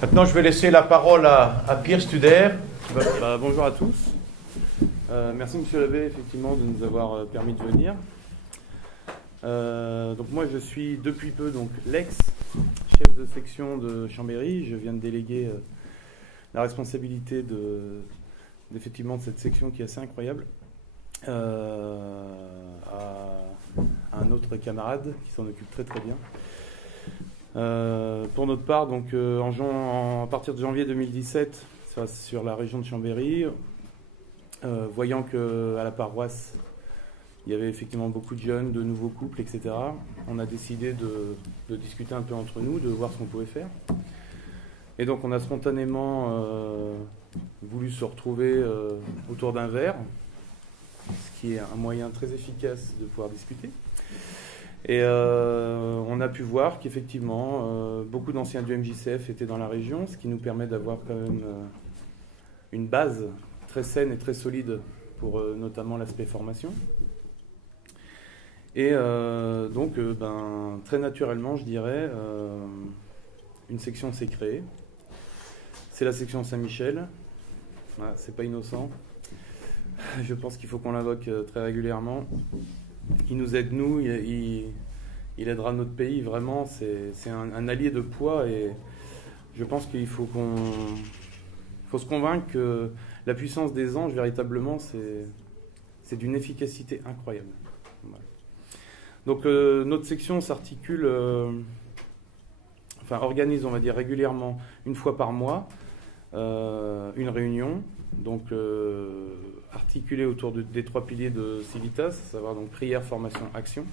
Maintenant, je vais laisser la parole à Pierre Studer. Bonjour à tous. Merci Monsieur l'abbé, effectivement, de nous avoir permis de venir. Donc moi, je suis depuis peu donc l'ex-chef de section de Chambéry. Je viens de déléguer la responsabilité effectivement de cette section qui est assez incroyable à un autre camarade qui s'en occupe très très bien. Pour notre part, donc à partir de janvier 2017, sur la région de Chambéry, voyant qu'à la paroisse, il y avait effectivement beaucoup de jeunes, de nouveaux couples, etc., on a décidé de discuter un peu entre nous, de voir ce qu'on pouvait faire. Et donc on a spontanément voulu se retrouver autour d'un verre, ce qui est un moyen très efficace de pouvoir discuter. Et on a pu voir qu'effectivement, beaucoup d'anciens du MJCF étaient dans la région, ce qui nous permet d'avoir quand même une base très saine et très solide pour notamment l'aspect formation. Et donc, très naturellement, je dirais, une section s'est créée. C'est la section Saint-Michel. Voilà, c'est pas innocent. Je pense qu'il faut qu'on l'invoque très régulièrement. Il nous aide, nous, il aidera notre pays, vraiment, c'est un allié de poids et je pense qu'il faut se convaincre que la puissance des anges, véritablement, c'est d'une efficacité incroyable. Voilà. Donc notre section s'articule, organise, on va dire, régulièrement, une fois par mois, une réunion, donc articulée autour des trois piliers de Civitas, à savoir donc prière, formation, action.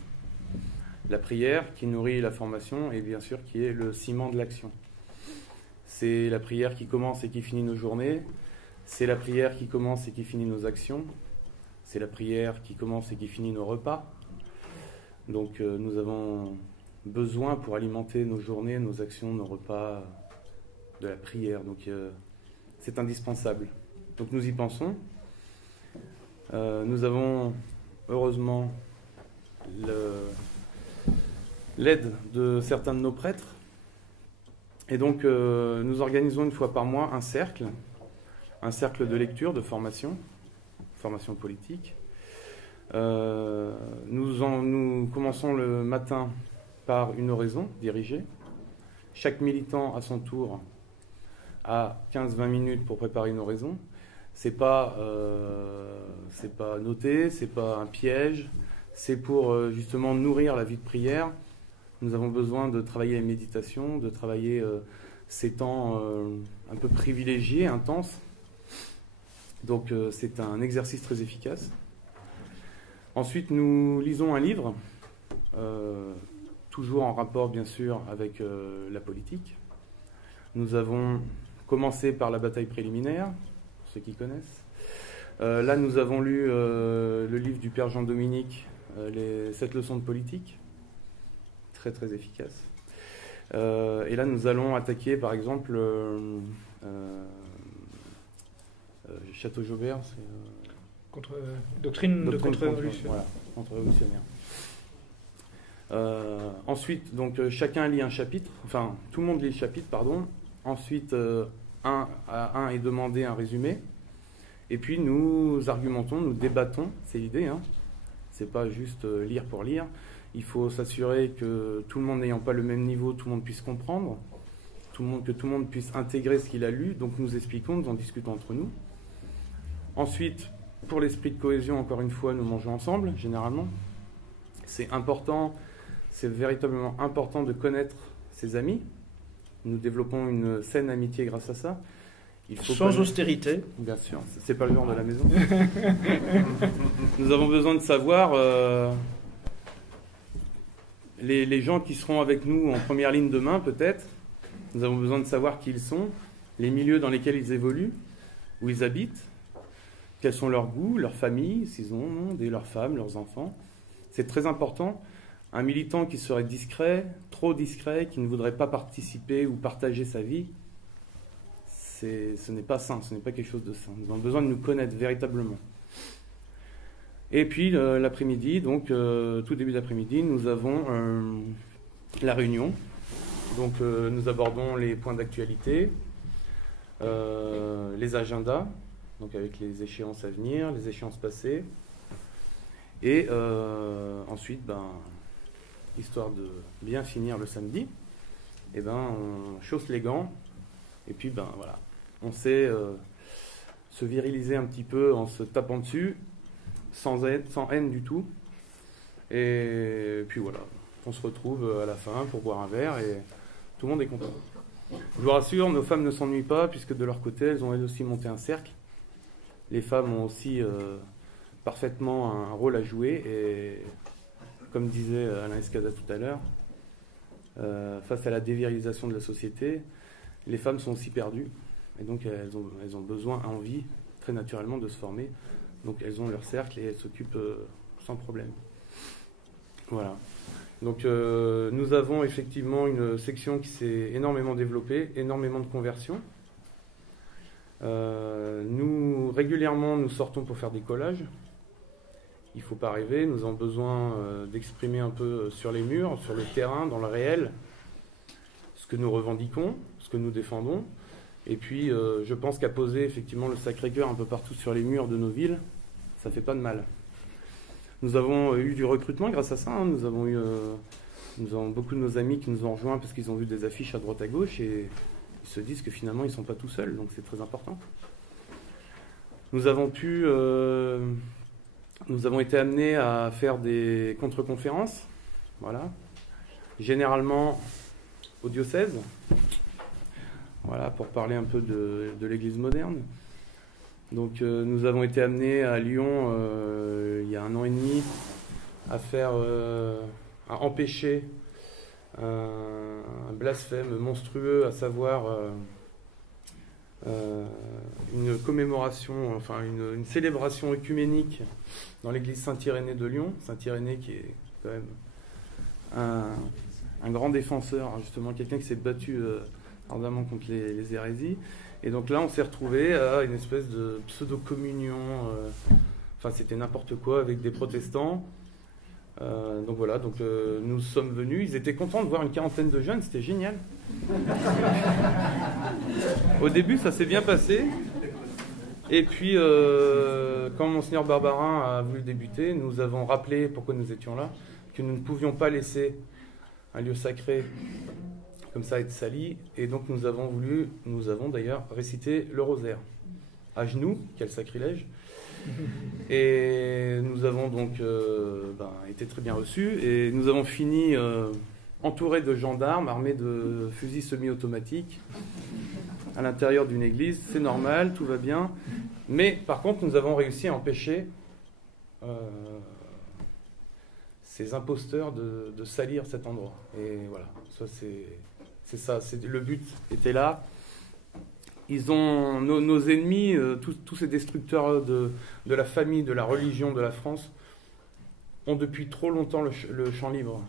La prière qui nourrit la formation et bien sûr qui est le ciment de l'action. C'est la prière qui commence et qui finit nos journées. C'est la prière qui commence et qui finit nos actions. C'est la prière qui commence et qui finit nos repas. Donc nous avons besoin pour alimenter nos journées, nos actions, nos repas de la prière. Donc c'est indispensable. Donc nous y pensons. Nous avons heureusement l'aide de certains de nos prêtres. Et donc nous organisons une fois par mois un cercle de lecture, de formation politique. Nous commençons le matin par une oraison dirigée. Chaque militant à son tour a 15-20 minutes pour préparer une oraison. C'est pas noté, c'est pas un piège, c'est pour justement nourrir la vie de prière. Nous avons besoin de travailler les méditations, de travailler ces temps un peu privilégiés, intenses. Donc c'est un exercice très efficace. Ensuite, nous lisons un livre, toujours en rapport bien sûr avec la politique. Nous avons commencé par la bataille préliminaire, pour ceux qui connaissent. Là, nous avons lu le livre du Père Jean-Dominique, les 7 leçons de politique. Très très efficace. Et là, nous allons attaquer par exemple Château-Jaubert, c'est doctrine de contre-révolution. Voilà, contre-révolutionnaire. Ensuite, donc chacun lit un chapitre, enfin tout le monde lit le chapitre, pardon. Ensuite, un est demandé un résumé. Et puis nous argumentons, nous débattons, c'est l'idée, hein. C'est pas juste lire pour lire. Il faut s'assurer que tout le monde n'ayant pas le même niveau, tout le monde puisse comprendre, que tout le monde puisse intégrer ce qu'il a lu. Donc nous expliquons, nous en discutons entre nous. Ensuite, pour l'esprit de cohésion, encore une fois, nous mangeons ensemble, généralement. C'est important, c'est véritablement important de connaître ses amis. Nous développons une saine amitié grâce à ça. Sans austérité. Bien sûr, c'est pas le genre de la maison. Nous avons besoin de savoir les gens qui seront avec nous en première ligne demain, peut-être. Nous avons besoin de savoir qui ils sont, les milieux dans lesquels ils évoluent, où ils habitent, quels sont leurs goûts, leurs familles, s'ils ont leurs femmes, leurs enfants. C'est très important. Un militant qui serait discret, trop discret, qui ne voudrait pas participer ou partager sa vie, ce n'est pas sain, ce n'est pas quelque chose de sain. Nous avons besoin de nous connaître véritablement. Et puis l'après-midi, donc tout début d'après-midi, nous avons la réunion Donc nous abordons les points d'actualité, les agendas, donc avec les échéances à venir, les échéances passées. Et ensuite, histoire de bien finir le samedi, on chausse les gants. Et puis, voilà, on sait se viriliser un petit peu en se tapant dessus, sans haine du tout. Et puis voilà, on se retrouve à la fin pour boire un verre et tout le monde est content. Je vous rassure, nos femmes ne s'ennuient pas, puisque de leur côté, elles ont elles aussi monté un cercle. Les femmes ont aussi parfaitement un rôle à jouer. Et comme disait Alain Escada tout à l'heure, face à la dévirilisation de la société, les femmes sont aussi perdues. Et donc elles ont besoin, envie, très naturellement, de se former. Donc elles ont leur cercle et elles s'occupent sans problème. Voilà. Donc nous avons effectivement une section qui s'est énormément développée, énormément de conversions. Régulièrement, nous sortons pour faire des collages. Il ne faut pas rêver, nous avons besoin d'exprimer un peu sur les murs, sur le terrain, dans le réel, ce que nous revendiquons, ce que nous défendons. Et puis, je pense qu'à poser effectivement le Sacré-Cœur un peu partout sur les murs de nos villes, ça ne fait pas de mal. Nous avons eu du recrutement grâce à ça. Hein. Nous avons beaucoup de nos amis qui nous ont rejoints parce qu'ils ont vu des affiches à droite à gauche et ils se disent que finalement ils ne sont pas tout seuls, donc c'est très important. Nous avons été amenés à faire des contre-conférences, voilà, généralement au diocèse, voilà, pour parler un peu de l'Église moderne. Donc nous avons été amenés à Lyon il y a 1 an et demi à empêcher un blasphème monstrueux, à savoir une commémoration, enfin une célébration œcuménique dans l'église Saint-Irénée de Lyon. Saint-Irénée qui est quand même un grand défenseur, justement quelqu'un qui s'est battu ardemment contre les hérésies. Et donc là, on s'est retrouvé à une espèce de pseudo-communion, enfin c'était n'importe quoi avec des protestants. Donc voilà, nous sommes venus, ils étaient contents de voir une 40aine de jeunes, c'était génial. Au début, ça s'est bien passé. Et puis, quand Monseigneur Barbarin a voulu débuter, nous avons rappelé pourquoi nous étions là, que nous ne pouvions pas laisser un lieu sacré comme ça être sali. Et donc nous avons d'ailleurs récité le rosaire à genoux, quel sacrilège. Et nous avons donc été très bien reçus et nous avons fini entourés de gendarmes armés de fusils semi-automatiques à l'intérieur d'une église. C'est normal, tout va bien, mais par contre nous avons réussi à empêcher ces imposteurs de salir cet endroit. Et voilà, ça c'est le but était là. Ils ont nos ennemis, tous ces destructeurs de la famille, de la religion, de la France, ont depuis trop longtemps le champ libre.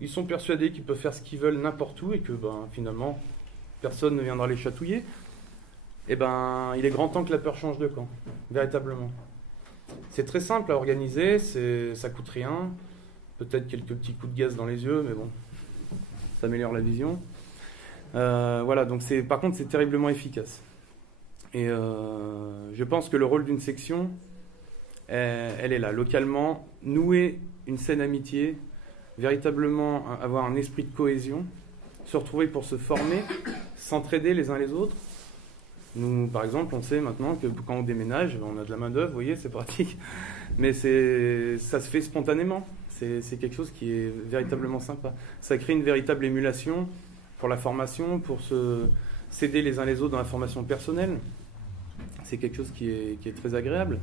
Ils sont persuadés qu'ils peuvent faire ce qu'ils veulent n'importe où et que finalement personne ne viendra les chatouiller. Et il est grand temps que la peur change de camp, véritablement. C'est très simple à organiser, ça coûte rien, peut-être quelques petits coups de gaz dans les yeux, mais bon, ça améliore la vision. Voilà, donc par contre c'est terriblement efficace. Et je pense que le rôle d'une section, elle est là, localement, nouer une saine amitié, véritablement avoir un esprit de cohésion, se retrouver pour se former, s'entraider les uns les autres. Nous, par exemple, on sait maintenant que quand on déménage, on a de la main-d'œuvre, vous voyez, c'est pratique, mais ça se fait spontanément. C'est quelque chose qui est véritablement sympa. Ça crée une véritable émulation pour la formation, pour s'aider les uns les autres dans la formation personnelle. C'est quelque chose qui est très agréable.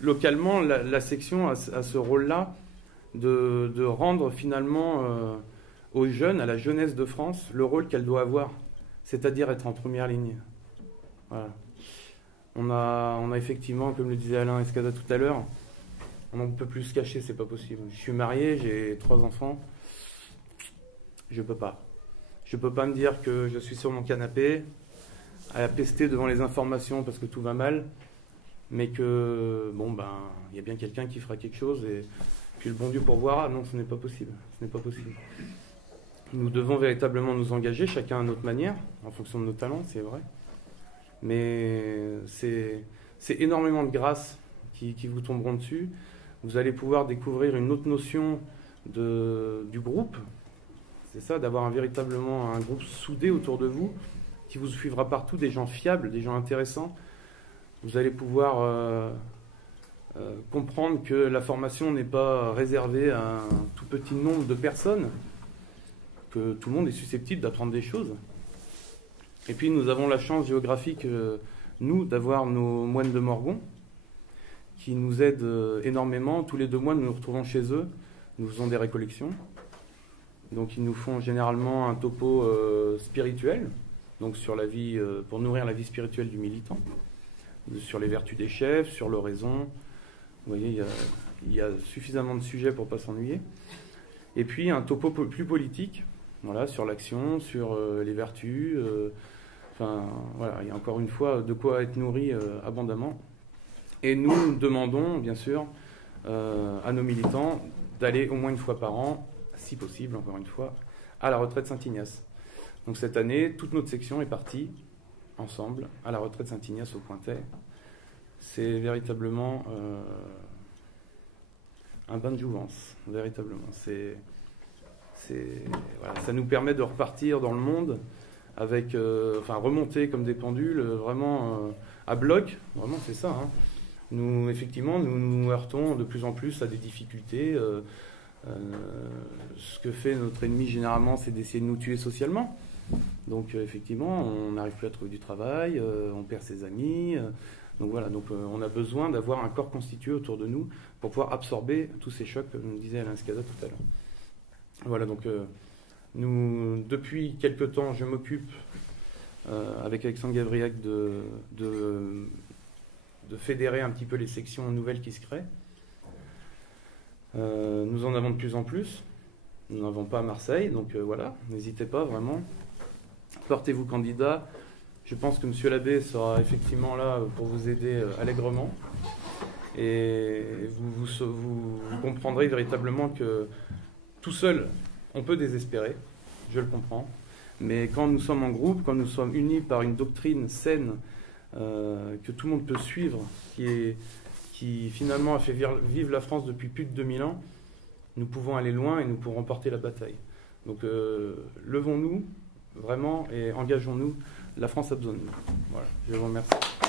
Localement, la section a ce rôle-là de rendre finalement aux jeunes, à la jeunesse de France, le rôle qu'elle doit avoir, c'est-à-dire être en première ligne. Voilà. On a effectivement, comme le disait Alain Escada tout à l'heure, on ne peut plus se cacher, c'est pas possible. Je suis marié, j'ai 3 enfants. Je peux pas. Je peux pas me dire que je suis sur mon canapé à pester devant les informations parce que tout va mal, mais que il y a bien quelqu'un qui fera quelque chose. puis le bon Dieu pourvoira. Non, ce n'est pas possible. Ce n'est pas possible. Nous devons véritablement nous engager, chacun à notre manière, en fonction de nos talents, c'est vrai. Mais c'est énormément de grâces qui vous tomberont dessus. Vous allez pouvoir découvrir une autre notion du groupe. C'est ça, d'avoir véritablement un groupe soudé autour de vous, qui vous suivra partout, des gens fiables, des gens intéressants. Vous allez pouvoir comprendre que la formation n'est pas réservée à un tout petit nombre de personnes, que tout le monde est susceptible d'apprendre des choses. Et puis nous avons la chance géographique, nous, d'avoir nos moines de Morgon, qui nous aident énormément. Tous les 2 mois, nous nous retrouvons chez eux, nous faisons des récollections. Donc ils nous font généralement un topo spirituel, donc sur la vie, pour nourrir la vie spirituelle du militant, sur les vertus des chefs, sur l'oraison. Vous voyez, il y a suffisamment de sujets pour ne pas s'ennuyer. Et puis un topo plus politique, voilà, sur l'action, sur les vertus. Enfin, voilà, il y a encore une fois de quoi être nourri abondamment. Et nous demandons, bien sûr, à nos militants d'aller au moins une fois par an, si possible, encore une fois, à la retraite Saint-Ignace. Donc cette année, toute notre section est partie ensemble à la retraite Saint-Ignace au Pointet. C'est véritablement un bain de jouvence, véritablement. Voilà, ça nous permet de repartir dans le monde avec, remonter comme des pendules, vraiment à bloc, vraiment c'est ça. Hein. Nous, effectivement, nous heurtons de plus en plus à des difficultés. Ce que fait notre ennemi généralement, c'est d'essayer de nous tuer socialement. Donc effectivement, on n'arrive plus à trouver du travail, on perd ses amis. Donc voilà, donc on a besoin d'avoir un corps constitué autour de nous pour pouvoir absorber tous ces chocs, comme nous disait Alain Escada tout à l'heure. Voilà, donc nous, depuis quelque temps, je m'occupe avec Alexandre Gavriac de fédérer un petit peu les sections nouvelles qui se créent. Nous en avons de plus en plus. Nous n'en avons pas à Marseille, donc voilà, n'hésitez pas vraiment. Portez-vous candidat. Je pense que M. l'abbé sera effectivement là pour vous aider allègrement. Et vous comprendrez véritablement que tout seul, on peut désespérer, je le comprends. Mais quand nous sommes en groupe, quand nous sommes unis par une doctrine saine, que tout le monde peut suivre, qui finalement a fait vivre la France depuis plus de 2000 ans, nous pouvons aller loin et nous pourrons porter la bataille. Donc levons-nous vraiment et engageons-nous. La France a besoin de nous. Voilà, je vous remercie.